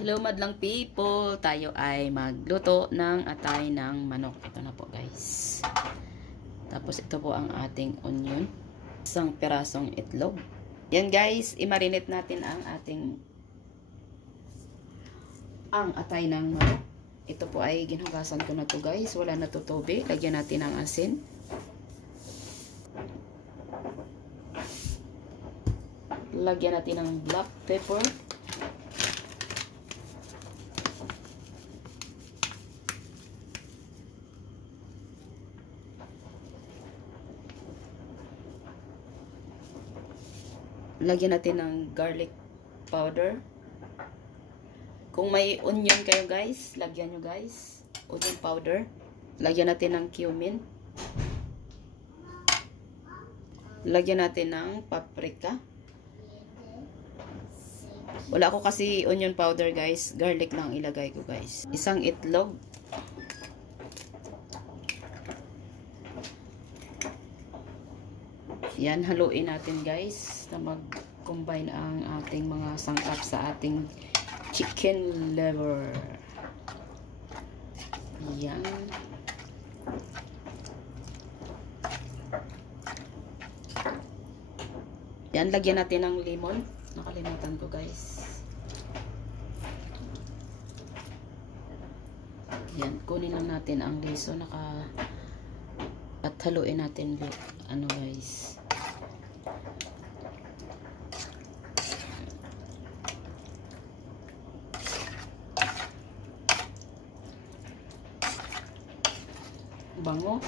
Hello madlang people, tayo ay magluto ng atay ng manok. Ito na po guys. Tapos ito po ang ating onion. Isang pirasong itlog. Yan guys, i-marinate natin ang atay ng manok. Ito po ay ginugasan ko na to guys. Wala na to tubig. Lagyan natin ng asin. Lagyan natin ng black pepper. Lagyan natin ng garlic powder. Kung may onion kayo guys, lagyan nyo guys. Onion powder. Lagyan natin ng cumin. Lagyan natin ng paprika. Wala ako kasi onion powder guys. Garlic lang ilagay ko guys. Isang itlog. Yan, haluin natin guys na mag-combine ang ating mga sangkap sa ating chicken liver. Yan. Yan, lagyan natin ng lemon. Nakalimutan ko guys. Yan, kunin lang natin ang liso at haluin natin ano guys. Bango.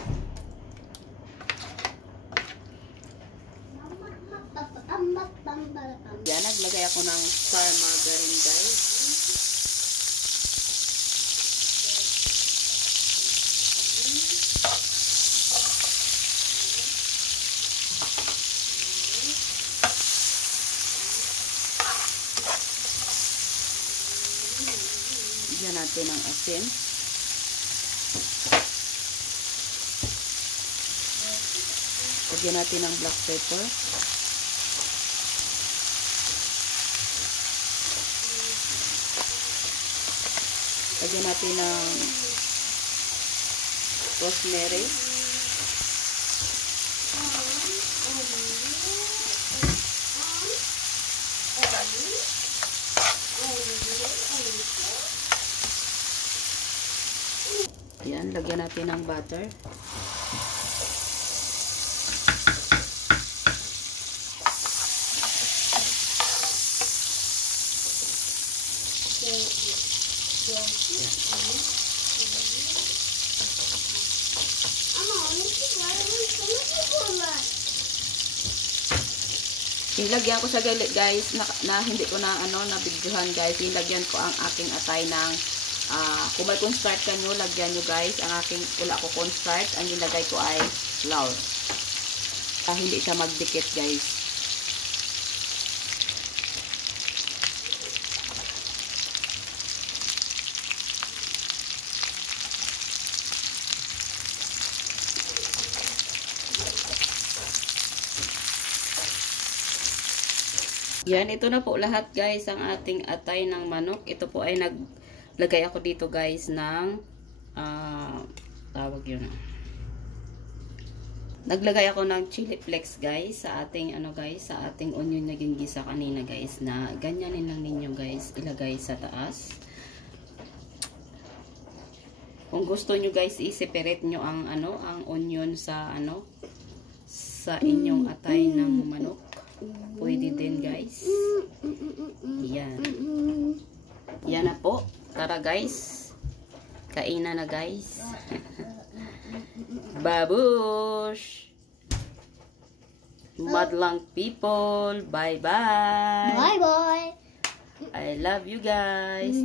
Yan, naglagay ako ng star margarine guys. Lagyan natin ng asin. Lagyan natin ng black pepper. Lagyan natin ng rosemary. Ayan, lagyan natin ng butter. Ilagyan ko sa galit guys na hindi ko na nabidyohan guys. Ilagyan ko ang aking atay ng kung may cornstarch kanyo, lagyan nyo guys. Ang aking wala ko cornstarch, ang nilagay ko ay flour. Hindi siya magdikit guys. Yan, ito na po lahat guys ang ating atay ng manok. Ito po ay naglagay ako dito guys ng tawag yun. Naglagay ako ng chili flakes guys sa ating sa ating onion na ginggisa kanina guys, na ganyanin lang ninyo guys ilagay sa taas. Kung gusto nyo guys i-separate nyo ang ang onion sa sa inyong atay ng manok. Pwede din guys. Yan. Yan na po. Tara guys. Kainan na guys. Babush! Madlang people. Bye bye. Bye bye. I love you guys.